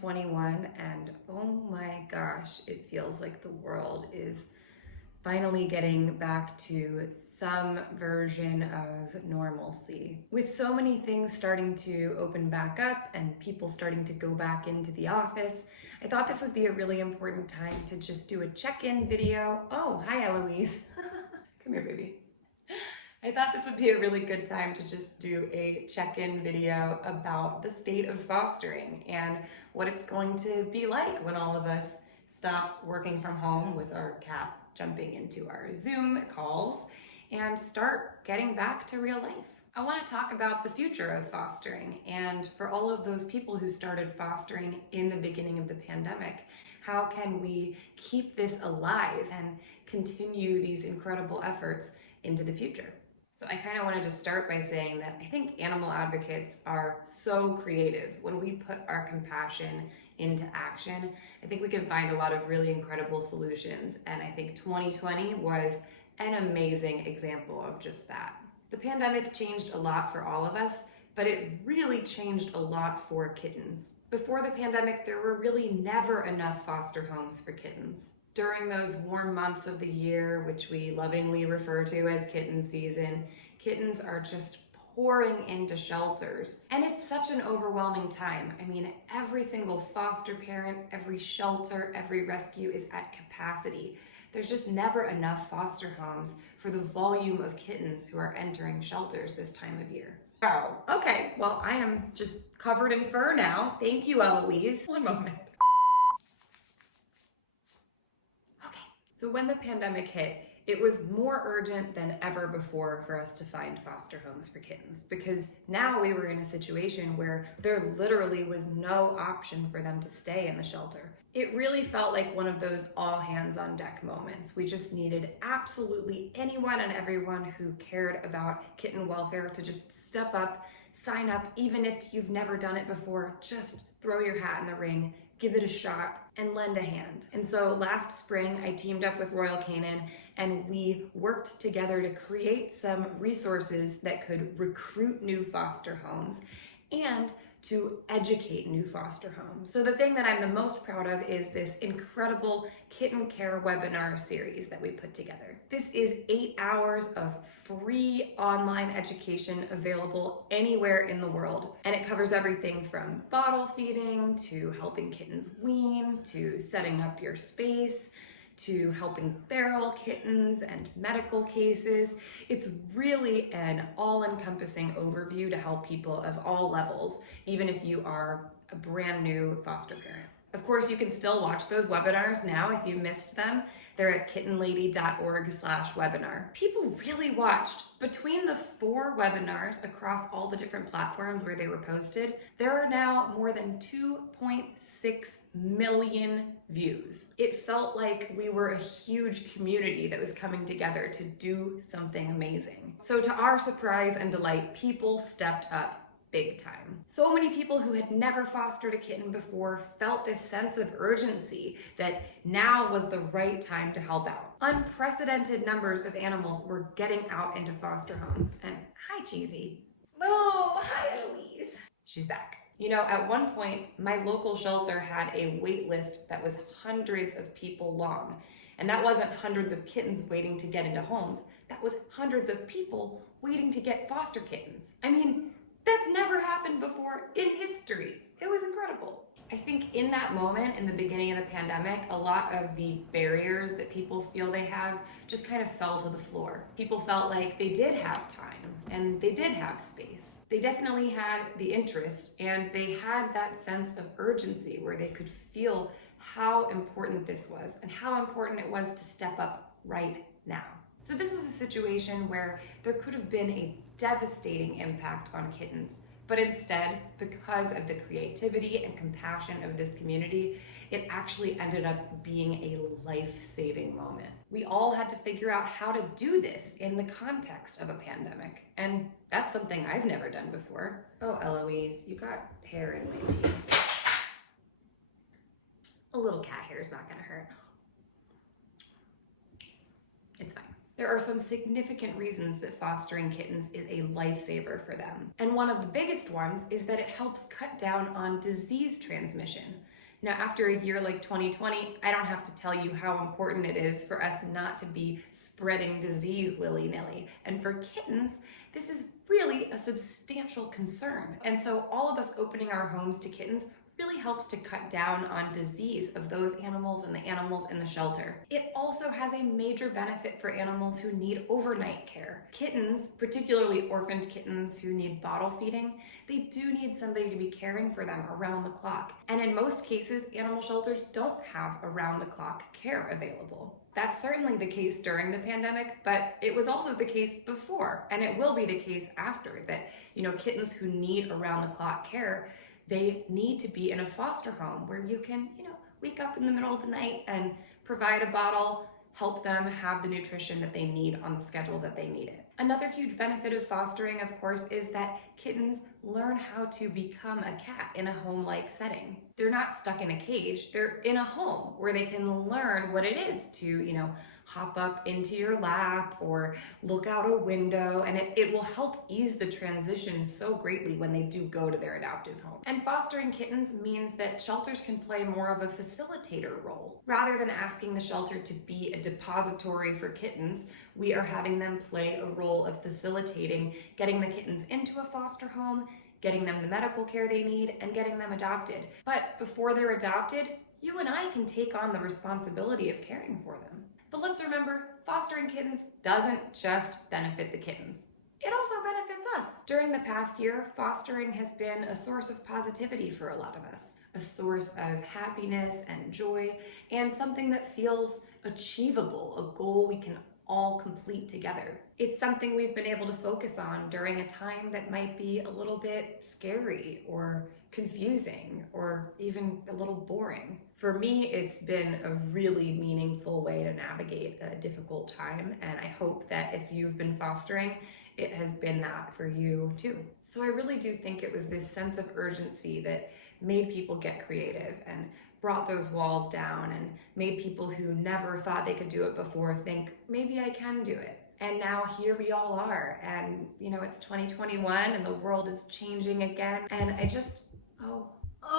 2021, and oh my gosh, it feels like the world is finally getting back to some version of normalcy. With so many things starting to open back up and people starting to go back into the office, I thought this would be a really important time to just do a check-in video. Oh, hi Eloise. Come here, baby. I thought this would be a really good time to just do a check-in video about the state of fostering and what it's going to be like when all of us stop working from home with our cats jumping into our Zoom calls and start getting back to real life. I want to talk about the future of fostering, and for all of those people who started fostering in the beginning of the pandemic, how can we keep this alive and continue these incredible efforts into the future? So I kind of want to just start by saying that I think animal advocates are so creative. When we put our compassion into action, I think we can find a lot of really incredible solutions. And I think 2020 was an amazing example of just that. The pandemic changed a lot for all of us, but it really changed a lot for kittens. Before the pandemic, there were really never enough foster homes for kittens. During those warm months of the year, which we lovingly refer to as kitten season, kittens are just pouring into shelters. And it's such an overwhelming time. I mean, every single foster parent, every shelter, every rescue is at capacity. There's just never enough foster homes for the volume of kittens who are entering shelters this time of year. Oh, okay, well, I am just covered in fur now. Thank you, Eloise. One moment. So when the pandemic hit, it was more urgent than ever before for us to find foster homes for kittens, because now we were in a situation where there literally was no option for them to stay in the shelter. It really felt like one of those all hands on deck moments. We just needed absolutely anyone and everyone who cared about kitten welfare to just step up, sign up, even if you've never done it before, just throw your hat in the ring, give it a shot, and lend a hand. And so last spring, I teamed up with Royal Canin and we worked together to create some resources that could recruit new foster homes and to educate new foster homes. So the thing that I'm the most proud of is this incredible kitten care webinar series that we put together. This is 8 hours of free online education available anywhere in the world. And it covers everything from bottle feeding to helping kittens wean, to setting up your space, to helping feral kittens and medical cases. It's really an all-encompassing overview to help people of all levels, even if you are a brand new foster parent. Of course, you can still watch those webinars now if you missed them. They're at kittenlady.org/webinar. People really watched. Between the 4 webinars across all the different platforms where they were posted, there are now more than 2.6 million views. It felt like we were a huge community that was coming together to do something amazing. So to our surprise and delight, people stepped up big time. So many people who had never fostered a kitten before felt this sense of urgency that now was the right time to help out. Unprecedented numbers of animals were getting out into foster homes. And hi, Cheesy. Oh, hi, Eloise. She's back. You know, at one point, my local shelter had a wait list that was hundreds of people long. And that wasn't hundreds of kittens waiting to get into homes. That was hundreds of people waiting to get foster kittens. I mean, that's never happened before in history. It was incredible. I think in that moment, in the beginning of the pandemic, a lot of the barriers that people feel they have just kind of fell to the floor. People felt like they did have time and they did have space. They definitely had the interest and they had that sense of urgency where they could feel how important this was and how important it was to step up right now. So this was a situation where there could have been a devastating impact on kittens, but instead, because of the creativity and compassion of this community, it actually ended up being a life-saving moment. We all had to figure out how to do this in the context of a pandemic, and that's something I've never done before. Oh, Eloise, you got hair in my teeth. A little cat hair is not gonna hurt. It's fine. There are some significant reasons that fostering kittens is a lifesaver for them. And one of the biggest ones is that it helps cut down on disease transmission. Now, after a year like 2020, I don't have to tell you how important it is for us not to be spreading disease willy-nilly. And for kittens, this is really a substantial concern. And so all of us opening our homes to kittens really helps to cut down on disease of those animals and the animals in the shelter. It also has a major benefit for animals who need overnight care. Kittens, particularly orphaned kittens who need bottle feeding, they do need somebody to be caring for them around the clock. And in most cases, animal shelters don't have around-the-clock care available. That's certainly the case during the pandemic, but it was also the case before, and it will be the case after, that, kittens who need around-the-clock care, they need to be in a foster home where you can, wake up in the middle of the night and provide a bottle, help them have the nutrition that they need on the schedule that they need it. Another huge benefit of fostering, of course, is that kittens learn how to become a cat in a home-like setting. They're not stuck in a cage, they're in a home where they can learn what it is to, hop up into your lap or look out a window, and it will help ease the transition so greatly when they do go to their adoptive home. And fostering kittens means that shelters can play more of a facilitator role. Rather than asking the shelter to be a depository for kittens, we are having them play a role of facilitating getting the kittens into a foster home, getting them the medical care they need, and getting them adopted. But before they're adopted, you and I can take on the responsibility of caring for them. But let's remember, fostering kittens doesn't just benefit the kittens. It also benefits us. During the past year, fostering has been a source of positivity for a lot of us, a source of happiness and joy, and something that feels achievable, a goal we can all complete together. It's something we've been able to focus on during a time that might be a little bit scary or confusing or even a little boring. For me, it's been a really meaningful way to navigate a difficult time, and I hope that if you've been fostering, it has been that for you too. So I really do think it was this sense of urgency that made people get creative and brought those walls down and made people who never thought they could do it before think, maybe I can do it. And now here we all are, and it's 2021 and the world is changing again, and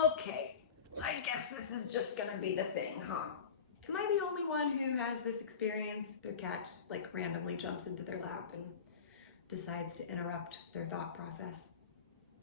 okay, I guess this is just gonna be the thing, huh? Am I the only one who has this experience? Their cat just randomly jumps into their lap and decides to interrupt their thought process.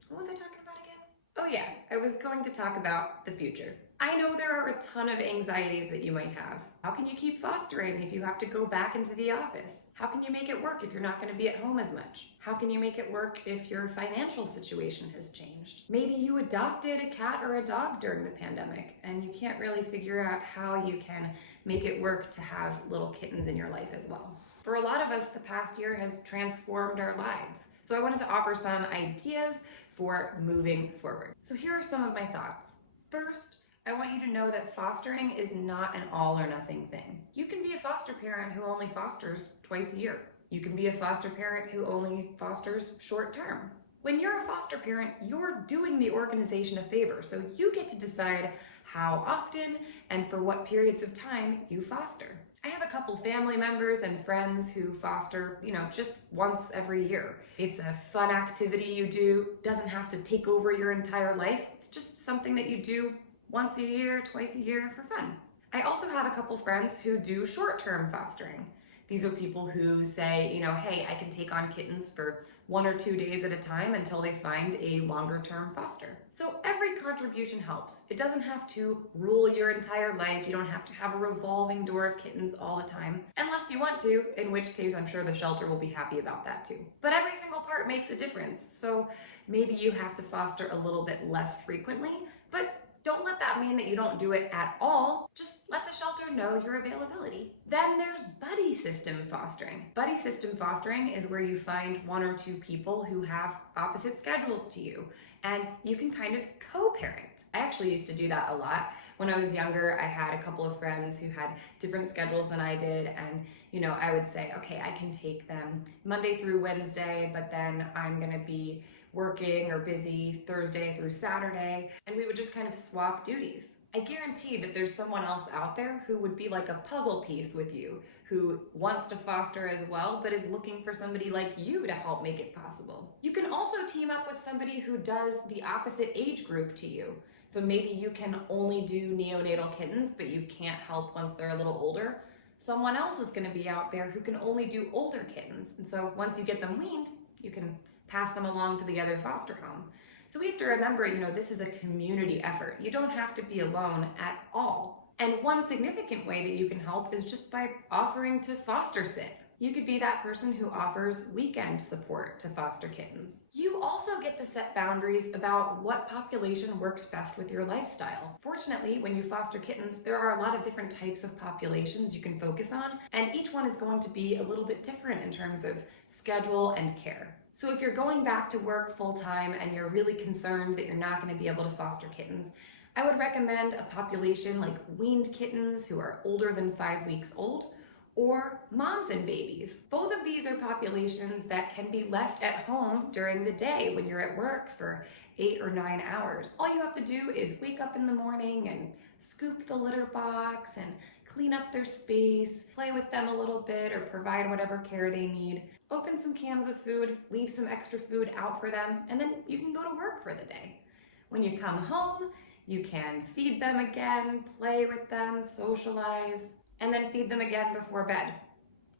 What was I talking about again? Oh yeah, I was going to talk about the future. I know there are a ton of anxieties that you might have. How can you keep fostering if you have to go back into the office? How can you make it work if you're not going to be at home as much? How can you make it work if your financial situation has changed? Maybe you adopted a cat or a dog during the pandemic and you can't really figure out how you can make it work to have little kittens in your life as well. For a lot of us, the past year has transformed our lives. So I wanted to offer some ideas for moving forward. So here are some of my thoughts. First, I want you to know that fostering is not an all or nothing thing. You can be a foster parent who only fosters twice a year. You can be a foster parent who only fosters short term. When you're a foster parent, you're doing the organization a favor, so you get to decide how often and for what periods of time you foster. I have a couple family members and friends who foster, just once every year. It's a fun activity you do, doesn't have to take over your entire life. It's just something that you do once a year, twice a year for fun. I also have a couple friends who do short-term fostering. These are people who say, hey, I can take on kittens for 1 or 2 days at a time until they find a longer-term foster. So every contribution helps. It doesn't have to rule your entire life. You don't have to have a revolving door of kittens all the time, unless you want to, in which case I'm sure the shelter will be happy about that too. But every single part makes a difference. So maybe you have to foster a little bit less frequently, but don't let that mean that you don't do it at all. Just let the shelter know your availability. Then there's buddy system fostering. Buddy system fostering is where you find 1 or 2 people who have opposite schedules to you, and you can kind of co-parent. I actually used to do that a lot. When I was younger, I had a couple of friends who had different schedules than I did, and I would say, okay, I can take them Monday through Wednesday, but then I'm gonna be working or busy Thursday through Saturday, and we would just kind of swap duties. I guarantee that there's someone else out there who would be like a puzzle piece with you, who wants to foster as well, but is looking for somebody like you to help make it possible. You can also team up with somebody who does the opposite age group to you. So maybe you can only do neonatal kittens, but you can't help once they're a little older. Someone else is going to be out there who can only do older kittens. And so once you get them weaned, you can pass them along to the other foster home. So we have to remember, this is a community effort. You don't have to be alone at all. And one significant way that you can help is just by offering to foster sit. You could be that person who offers weekend support to foster kittens. You also get to set boundaries about what population works best with your lifestyle. Fortunately, when you foster kittens, there are a lot of different types of populations you can focus on, and each one is going to be a little bit different in terms of schedule and care. So if you're going back to work full-time and you're really concerned that you're not going to be able to foster kittens, I would recommend a population like weaned kittens who are older than 5 weeks old, or moms and babies. Both of these are populations that can be left at home during the day when you're at work for 8 or 9 hours. All you have to do is wake up in the morning and scoop the litter box and clean up their space, play with them a little bit, or provide whatever care they need. Open some cans of food, leave some extra food out for them, and then you can go to work for the day. When you come home, you can feed them again, play with them, socialize, and then feed them again before bed.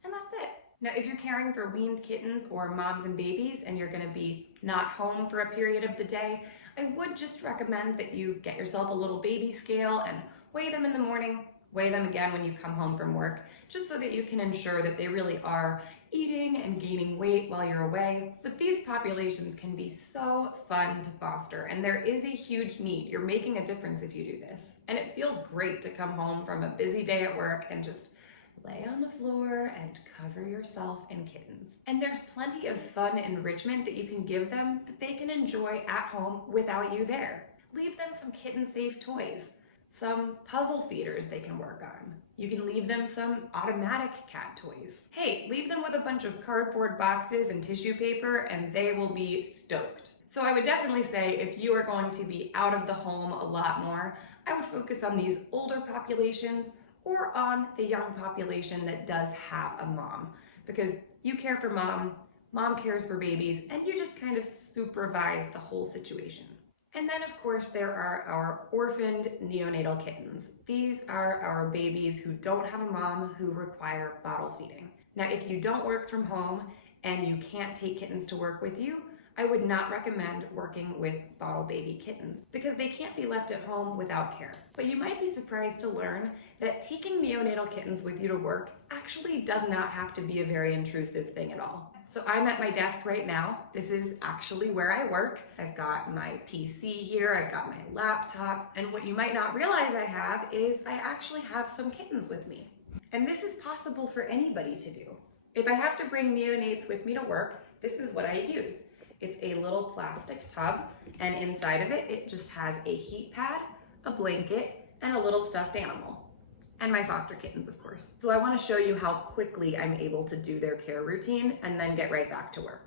And that's it. Now, if you're caring for weaned kittens or moms and babies and you're gonna be not home for a period of the day, I would just recommend that you get yourself a little baby scale and weigh them in the morning, weigh them again when you come home from work, just so that you can ensure that they really are eating and gaining weight while you're away. But these populations can be so fun to foster, and there is a huge need. You're making a difference if you do this. And it feels great to come home from a busy day at work and just lay on the floor and cover yourself in kittens. And there's plenty of fun enrichment that you can give them that they can enjoy at home without you there. Leave them some kitten-safe toys, some puzzle feeders they can work on. You can leave them some automatic cat toys. Hey, leave them with a bunch of cardboard boxes and tissue paper and they will be stoked. So I would definitely say if you are going to be out of the home a lot more, I would focus on these older populations or on the young population that does have a mom, because you care for mom, mom cares for babies, and you just kind of supervise the whole situation. And then of course there are our orphaned neonatal kittens. These are our babies who don't have a mom, who require bottle feeding. Now if you don't work from home and you can't take kittens to work with you, I would not recommend working with bottle baby kittens because they can't be left at home without care. But you might be surprised to learn that taking neonatal kittens with you to work actually does not have to be a very intrusive thing at all. So I'm at my desk right now. This is actually where I work. I've got my PC here, I've got my laptop, and what you might not realize I have is I actually have some kittens with me. And this is possible for anybody to do. If I have to bring neonates with me to work, this is what I use. It's a little plastic tub, and inside of it, it just has a heat pad, a blanket, and a little stuffed animal. And my foster kittens, of course. So I want to show you how quickly I'm able to do their care routine and then get right back to work.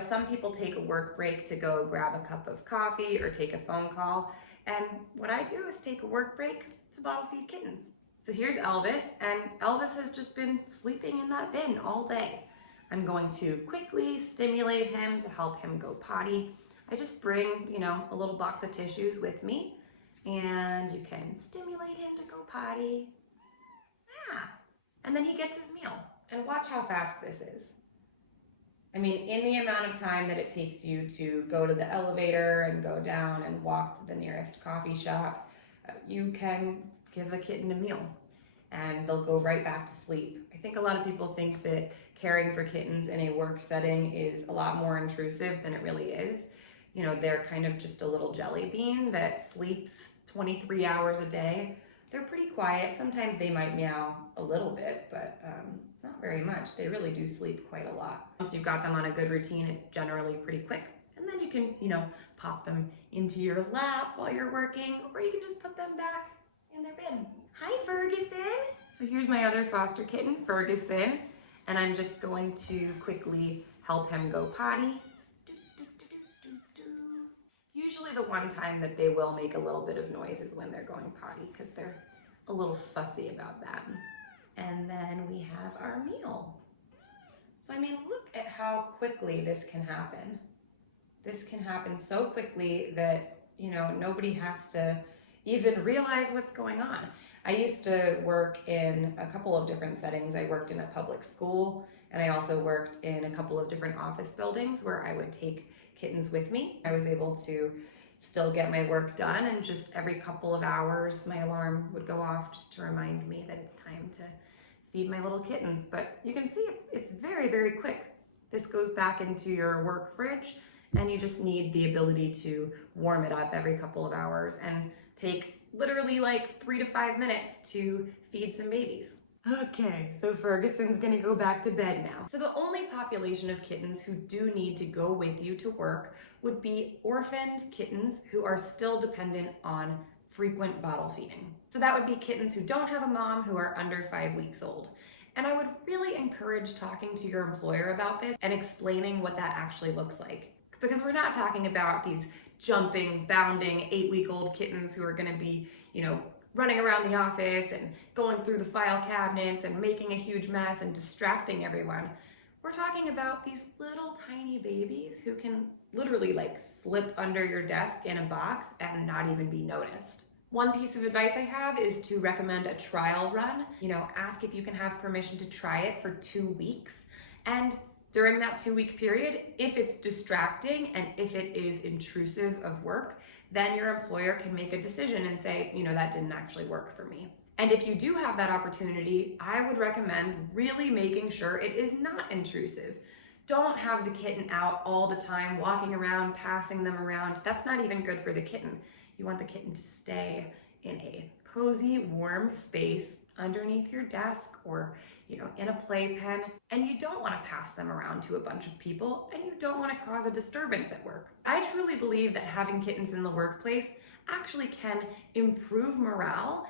Some people take a work break to go grab a cup of coffee or take a phone call. And what I do is take a work break to bottle feed kittens. So here's Elvis, and Elvis has just been sleeping in that bin all day. I'm going to quickly stimulate him to help him go potty. I just bring, a little box of tissues with me, and you can stimulate him to go potty. Yeah. And then he gets his meal. And watch how fast this is. I mean, in the amount of time that it takes you to go to the elevator and go down and walk to the nearest coffee shop, you can give a kitten a meal and they'll go right back to sleep. I think a lot of people think that caring for kittens in a work setting is a lot more intrusive than it really is. They're kind of just a little jelly bean that sleeps 23 hours a day. They're pretty quiet. Sometimes they might meow a little bit, but not very much. They really do sleep quite a lot. Once you've got them on a good routine, it's generally pretty quick. And then you can, pop them into your lap while you're working, or you can just put them back in their bin. Hi, Ferguson. So here's my other foster kitten, Ferguson, and I'm just going to quickly help him go potty. Usually the one time that they will make a little bit of noise is when they're going potty, because they're a little fussy about that. And then we have our meal. So I mean, look at how quickly this can happen. This can happen so quickly that, you know, nobody has to even realize what's going on. I used to work in a couple of different settings. I worked in a public school, and I also worked in a couple of different office buildings where I would take kittens with me. I was able to still get my work done, and just every couple of hours my alarm would go off just to remind me that it's time to feed my little kittens. But you can see it's very, very quick. This goes back into your work fridge, and you just need the ability to warm it up every couple of hours and take literally like 3 to 5 minutes to feed some babies. Okay, so Ferguson's gonna go back to bed now. So the only population of kittens who do need to go with you to work would be orphaned kittens who are still dependent on frequent bottle feeding. So that would be kittens who don't have a mom, who are under 5 weeks old. And I would really encourage talking to your employer about this and explaining what that actually looks like. Because we're not talking about these jumping, bounding 8-week-old kittens who are gonna be, you know, running around the office and going through the file cabinets and making a huge mess and distracting everyone. We're talking about these little tiny babies who can literally like slip under your desk in a box and not even be noticed. One piece of advice I have is to recommend a trial run. You know, ask if you can have permission to try it for 2 weeks. And during that 2-week period, if it's distracting and if it is intrusive of work, then your employer can make a decision and say, you know, that didn't actually work for me. And if you do have that opportunity, I would recommend really making sure it is not intrusive. Don't have the kitten out all the time, walking around, passing them around. That's not even good for the kitten. You want the kitten to stay in a cozy, warm space underneath your desk or, you know, in a playpen. And you don't want to pass them around to a bunch of people, and you don't want to cause a disturbance at work. I truly believe that having kittens in the workplace actually can improve morale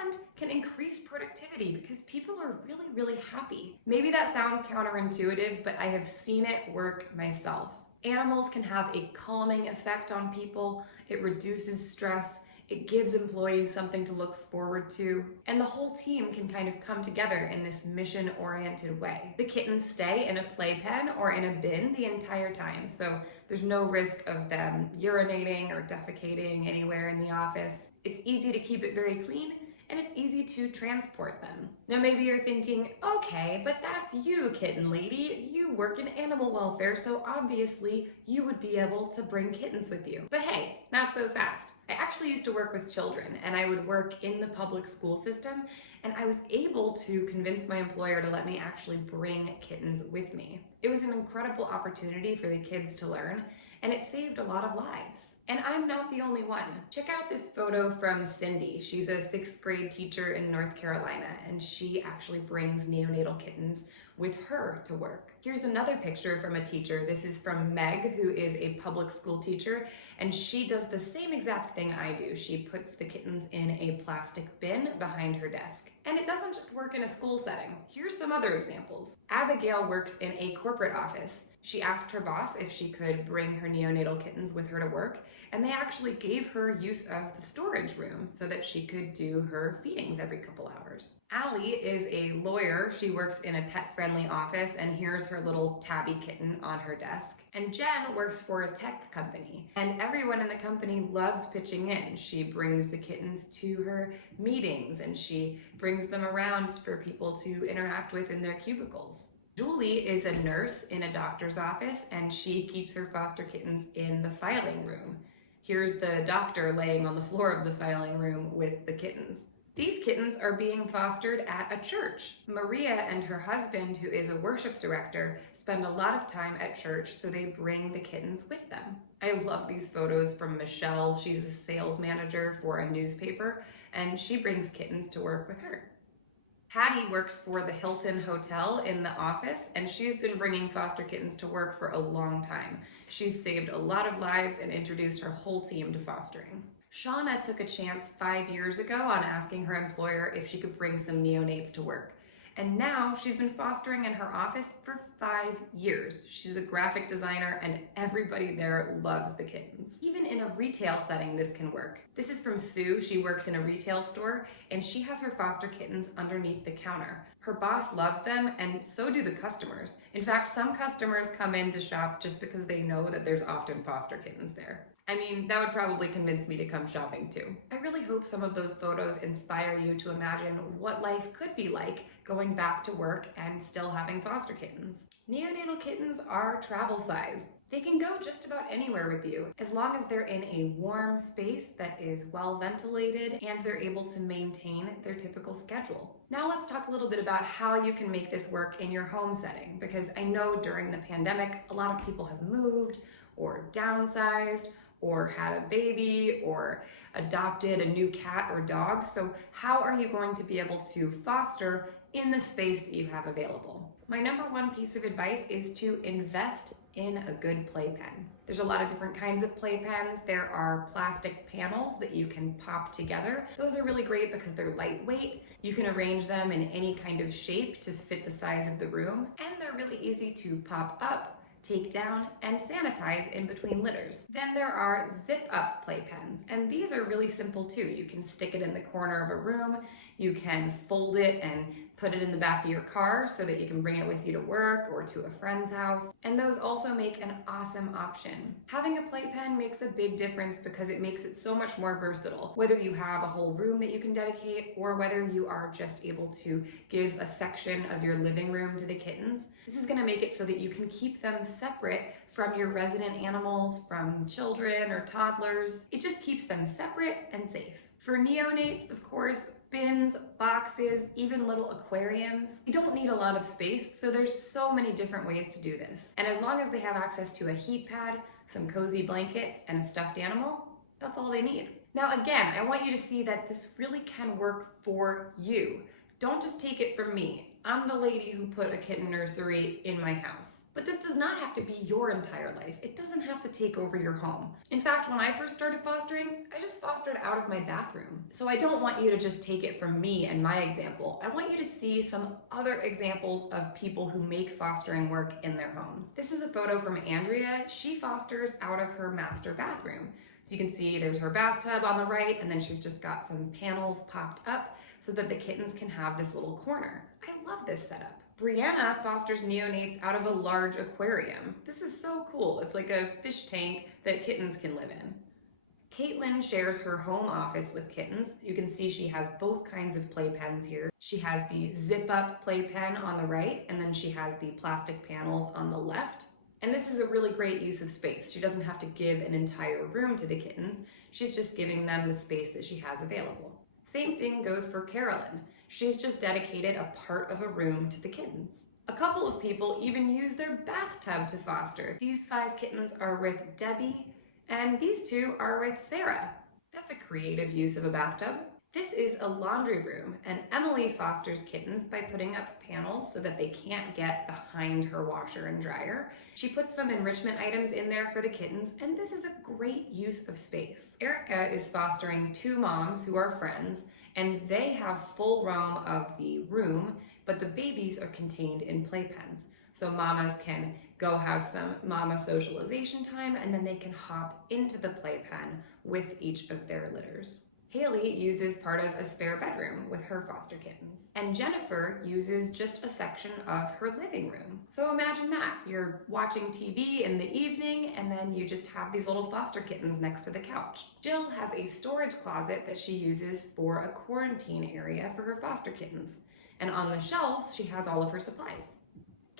and can increase productivity because people are really, really happy. Maybe that sounds counterintuitive, but I have seen it work myself. Animals can have a calming effect on people. It reduces stress. It gives employees something to look forward to, and the whole team can kind of come together in this mission-oriented way. The kittens stay in a playpen or in a bin the entire time, so there's no risk of them urinating or defecating anywhere in the office. It's easy to keep it very clean, and it's easy to transport them. Now maybe you're thinking, okay, but that's you, kitten lady. You work in animal welfare, so obviously you would be able to bring kittens with you. But hey, not so fast. I actually used to work with children, and I would work in the public school system, and I was able to convince my employer to let me actually bring kittens with me. It was an incredible opportunity for the kids to learn, and it saved a lot of lives. And I'm not the only one. Check out this photo from Cindy. She's a 6th grade teacher in North Carolina, and she actually brings neonatal kittens with her to work. Here's another picture from a teacher. This is from Meg, who is a public school teacher, and she does the same exact thing I do. She puts the kittens in a plastic bin behind her desk. And it doesn't just work in a school setting. Here's some other examples. Abigail works in a corporate office. She asked her boss if she could bring her neonatal kittens with her to work, and they actually gave her use of the storage room so that she could do her feedings every couple hours. Allie is a lawyer. She works in a pet-friendly office, and here's her little tabby kitten on her desk. And Jen works for a tech company, and everyone in the company loves pitching in. She brings the kittens to her meetings, and she brings them around for people to interact with in their cubicles. Julie is a nurse in a doctor's office, and she keeps her foster kittens in the filing room. Here's the doctor laying on the floor of the filing room with the kittens. These kittens are being fostered at a church. Maria and her husband, who is a worship director, spend a lot of time at church, so they bring the kittens with them. I love these photos from Michelle. She's a sales manager for a newspaper, and she brings kittens to work with her. Patty works for the Hilton Hotel in the office, and she's been bringing foster kittens to work for a long time. She's saved a lot of lives and introduced her whole team to fostering. Shauna took a chance 5 years ago on asking her employer if she could bring some neonates to work. And now she's been fostering in her office for 5 years. She's a graphic designer and everybody there loves the kittens. Even in a retail setting, this can work. This is from Sue. She works in a retail store and she has her foster kittens underneath the counter. Her boss loves them and so do the customers. In fact, some customers come in to shop just because they know that there's often foster kittens there. I mean, that would probably convince me to come shopping too. I really hope some of those photos inspire you to imagine what life could be like going back to work and still having foster kittens. Neonatal kittens are travel size. They can go just about anywhere with you as long as they're in a warm space that is well ventilated and they're able to maintain their typical schedule. Now let's talk a little bit about how you can make this work in your home setting, because I know during the pandemic a lot of people have moved or downsized or had a baby or adopted a new cat or dog. So how are you going to be able to foster in the space that you have available? My number one piece of advice is to invest in a good playpen. There's a lot of different kinds of playpens. There are plastic panels that you can pop together. Those are really great because they're lightweight. You can arrange them in any kind of shape to fit the size of the room, and they're really easy to pop up, take down, and sanitize in between litters. Then there are zip-up playpens, and these are really simple too. You can stick it in the corner of a room, you can fold it and put it in the back of your car so that you can bring it with you to work or to a friend's house, and those also make an awesome option. Having a playpen makes a big difference because it makes it so much more versatile, whether you have a whole room that you can dedicate or whether you are just able to give a section of your living room to the kittens. This is going to make it so that you can keep them separate from your resident animals, from children or toddlers. It just keeps them separate and safe. For neonates, of course, bins, boxes, even little aquariums. You don't need a lot of space, so there's so many different ways to do this. And as long as they have access to a heat pad, some cozy blankets, and a stuffed animal, that's all they need. Now again, I want you to see that this really can work for you. Don't just take it from me. I'm the lady who put a kitten nursery in my house. But this does not have to be your entire life. It doesn't have to take over your home. In fact, when I first started fostering, I just fostered out of my bathroom. So I don't want you to just take it from me and my example. I want you to see some other examples of people who make fostering work in their homes. This is a photo from Andrea. She fosters out of her master bathroom. So you can see there's her bathtub on the right, and then she's just got some panels popped up so that the kittens can have this little corner. I love this setup. Brianna fosters neonates out of a large aquarium. This is so cool. It's like a fish tank that kittens can live in. Caitlin shares her home office with kittens. You can see she has both kinds of playpens here. She has the zip-up playpen on the right, and then she has the plastic panels on the left. And this is a really great use of space. She doesn't have to give an entire room to the kittens. She's just giving them the space that she has available. Same thing goes for Carolyn. She's just dedicated a part of a room to the kittens. A couple of people even use their bathtub to foster. These 5 kittens are with Debbie, and these 2 are with Sarah. That's a creative use of a bathtub. This is a laundry room, and Emily fosters kittens by putting up panels so that they can't get behind her washer and dryer. She puts some enrichment items in there for the kittens, and this is a great use of space. Erica is fostering 2 moms who are friends, and they have full roam of the room, but the babies are contained in playpens. So mamas can go have some mama socialization time, and then they can hop into the playpen with each of their litters. Haley uses part of a spare bedroom with her foster kittens. And Jennifer uses just a section of her living room. So imagine that. You're watching TV in the evening and then you just have these little foster kittens next to the couch. Jill has a storage closet that she uses for a quarantine area for her foster kittens. And on the shelves, she has all of her supplies.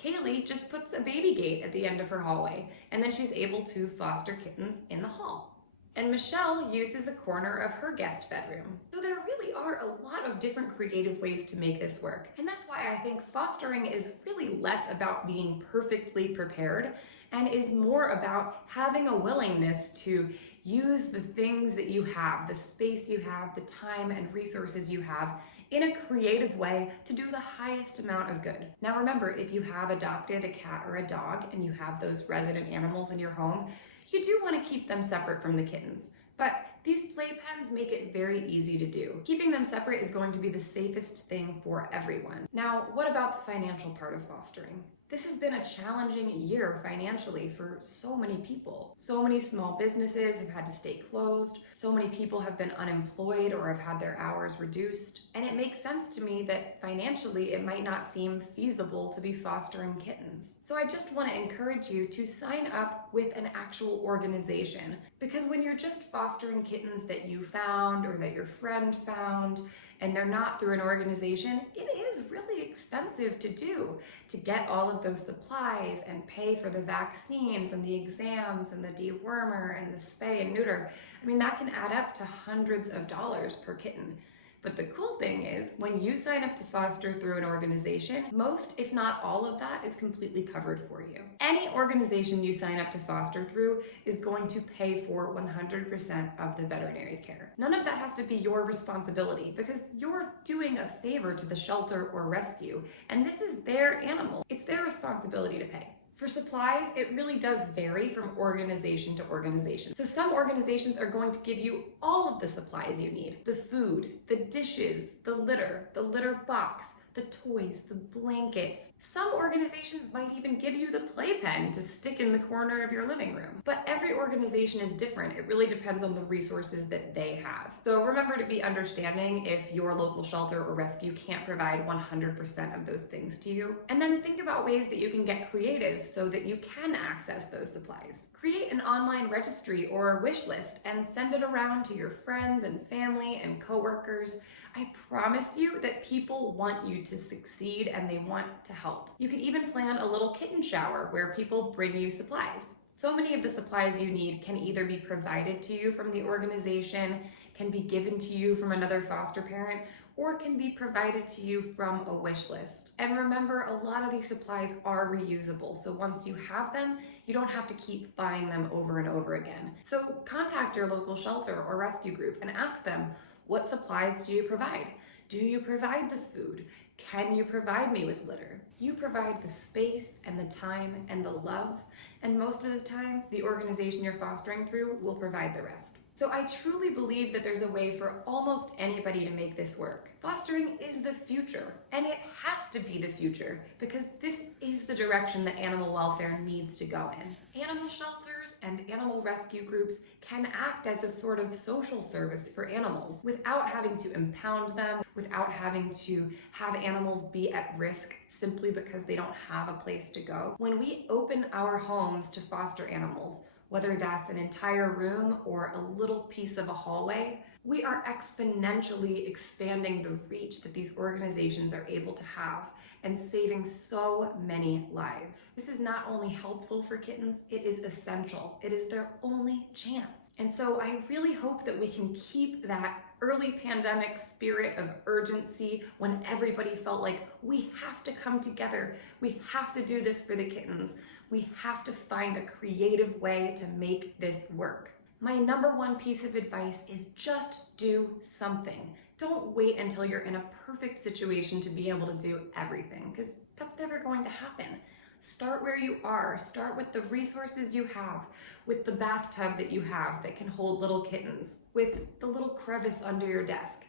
Kaylee just puts a baby gate at the end of her hallway, and then she's able to foster kittens in the hall. And Michelle uses a corner of her guest bedroom. So there really are a lot of different creative ways to make this work. And that's why I think fostering is really less about being perfectly prepared and is more about having a willingness to use the things that you have, the space you have, the time and resources you have in a creative way to do the highest amount of good. Now remember, if you have adopted a cat or a dog and you have those resident animals in your home, you do want to keep them separate from the kittens, but These playpens make it very easy to do. Keeping them separate is going to be the safest thing for everyone. Now, what about the financial part of fostering? This has been a challenging year financially for so many people. So many small businesses have had to stay closed. So many people have been unemployed or have had their hours reduced. And it makes sense to me that financially it might not seem feasible to be fostering kittens. So I just want to encourage you to sign up with an actual organization, because when you're just fostering kittens that you found or that your friend found, and they're not through an organization, it is really expensive to do, to get all of those supplies and pay for the vaccines and the exams and the dewormer and the spay and neuter. I mean, that can add up to hundreds of dollars per kitten. But the cool thing is, when you sign up to foster through an organization, most, if not all of that, is completely covered for you. Any organization you sign up to foster through is going to pay for 100% of the veterinary care. None of that has to be your responsibility, because you're doing a favor to the shelter or rescue, and this is their animal. It's their responsibility to pay. For supplies, it really does vary from organization to organization. So some organizations are going to give you all of the supplies you need: the food, the dishes, the litter box, the toys, the blankets. Some organizations might even give you the playpen to stick in the corner of your living room. But every organization is different. It really depends on the resources that they have. So remember to be understanding if your local shelter or rescue can't provide 100% of those things to you. And then think about ways that you can get creative so that you can access those supplies. Create an online registry or a wish list and send it around to your friends and family and coworkers. I promise you that people want you to succeed and they want to help. You could even plan a little kitten shower where people bring you supplies. So many of the supplies you need can either be provided to you from the organization, can be given to you from another foster parent, or can be provided to you from a wish list. And remember, a lot of these supplies are reusable, so once you have them, you don't have to keep buying them over and over again. So contact your local shelter or rescue group and ask them, what supplies do you provide? Do you provide the food? Can you provide me with litter? You provide the space and the time and the love, and most of the time, the organization you're fostering through will provide the rest. So I truly believe that there's a way for almost anybody to make this work. Fostering is the future, and it has to be the future, because this is the direction that animal welfare needs to go in. Animal shelters and animal rescue groups can act as a sort of social service for animals without having to impound them, without having to have animals be at risk simply because they don't have a place to go. When we open our homes to foster animals, whether that's an entire room or a little piece of a hallway, we are exponentially expanding the reach that these organizations are able to have and saving so many lives. This is not only helpful for kittens, it is essential. It is their only chance. And so I really hope that we can keep that early pandemic spirit of urgency when everybody felt like we have to come together, we have to do this for the kittens. We have to find a creative way to make this work. My number one piece of advice is just do something. Don't wait until you're in a perfect situation to be able to do everything, because that's never going to happen. Start where you are. Start with the resources you have, with the bathtub that you have that can hold little kittens, with the little crevice under your desk,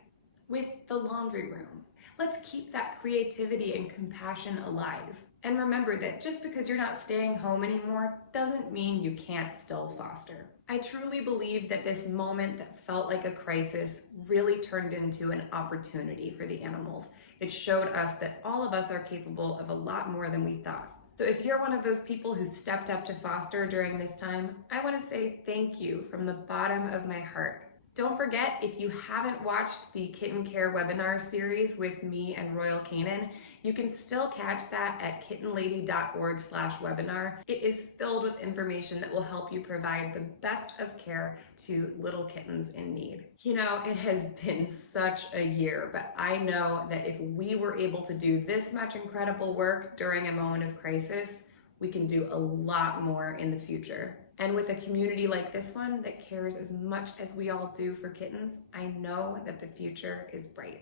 with the laundry room. Let's keep that creativity and compassion alive. And remember that just because you're not staying home anymore doesn't mean you can't still foster. I truly believe that this moment that felt like a crisis really turned into an opportunity for the animals. It showed us that all of us are capable of a lot more than we thought. So if you're one of those people who stepped up to foster during this time, I want to say thank you from the bottom of my heart. Don't forget, if you haven't watched the Kitten Care webinar series with me and Royal Canin, you can still catch that at kittenlady.org/webinar. It is filled with information that will help you provide the best of care to little kittens in need. You know, it has been such a year, but I know that if we were able to do this much incredible work during a moment of crisis, we can do a lot more in the future. And with a community like this one that cares as much as we all do for kittens, I know that the future is bright.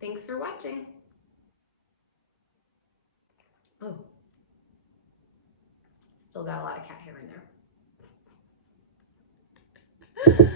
Thanks for watching. Oh, still got a lot of cat hair in there.